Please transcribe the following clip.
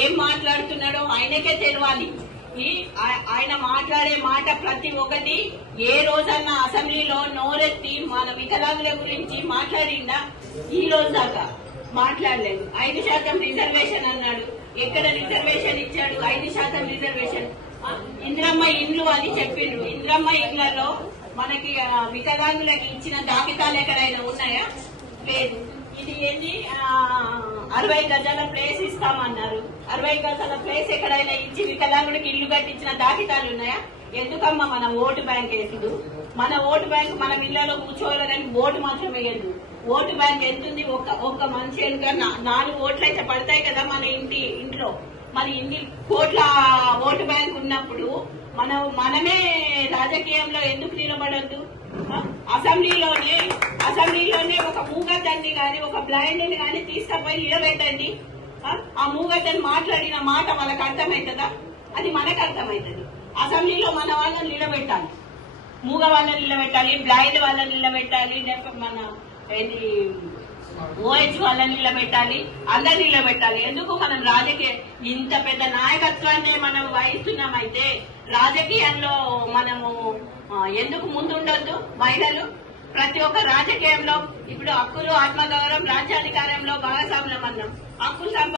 ఏం మాట్లాడుతున్నాడో ఆయనకే తెలియాలి. ఆయన మాట్లాడే మాట ప్రతి ఒక్కటి ఏ రోజన్నా అసెంబ్లీలో నోరెత్తి మన వికలాంగుల గురించి మాట్లాడిందా? ఈ రోజు దాకా మాట్లాడలేదు. 5% రిజర్వేషన్ అన్నాడు. ఎక్కడ రిజర్వేషన్ ఇచ్చాడు? 5% రిజర్వేషన్. ఇంద్రమ్మ ఇండ్లు అని చెప్పిండ్రు. ఇంద్రమ్మ ఇండ్లలో మనకి వికలాంగులకి ఇచ్చిన దాఖితాలు ఎక్కడైనా ఉన్నాయా? లేదు. ఇది ఏంది 60 గజాల ప్లేస్ ఇస్తామన్నారు. 60 గజాల ప్లేస్ ఎక్కడైనా ఇచ్చి వికలాంగుడికి ఇల్లు కట్టించిన దాఖితాలు ఉన్నాయా? ఎందుకమ్మా మన ఓటు బ్యాంక్ వేసుడు? మన ఓటు బ్యాంక్ మనం ఇళ్లలో కూర్చోవాలని ఓటు మాత్రం వేయద్దు. ఓటు బ్యాంక్ ఎంతుంది? ఒక్క మనిషి వెనుక 4 ఓట్లు అయితే పడతాయి కదా మన ఇంట్లో. మన ఇన్ని కోట్ల ఓటు బ్యాంక్ ఉన్నప్పుడు మనమే రాజకీయంలో ఎందుకు నిలబడద్దు? అసెంబ్లీలోనే ఒక మూగద్దాన్ని గాని ఒక బ్లైండ్ ని గాని తీసుకపోయి నిలబెట్టండి. ఆ మూగద్దని మాట్లాడిన మాట వాళ్ళకి అర్థమవుతుందా? అది మనకు అర్థమవుతుంది. అసెంబ్లీలో మన వాళ్ళని నిలబెట్టాలి, మూగ వాళ్ళని నిలబెట్టాలి, బ్లైండ్ వాళ్ళని నిలబెట్టాలి, మన ఓహెచ్ వాళ్ళని నిలబెట్టాలి, అందరు నిలబెట్టాలి. ఎందుకు? మనం ఇంత పెద్ద నాయకత్వాన్ని మనం వహిస్తున్నామైతే రాజకీయంలో మనము ఎందుకు ముందుండొద్దు? మహిళలు ప్రతి ఒక్క రాజకీయంలో ఇప్పుడు హక్కులు, ఆత్మగౌరవం, రాజ్యాధికారంలో భాగస్వామ్యం అన్నాం. హక్కులు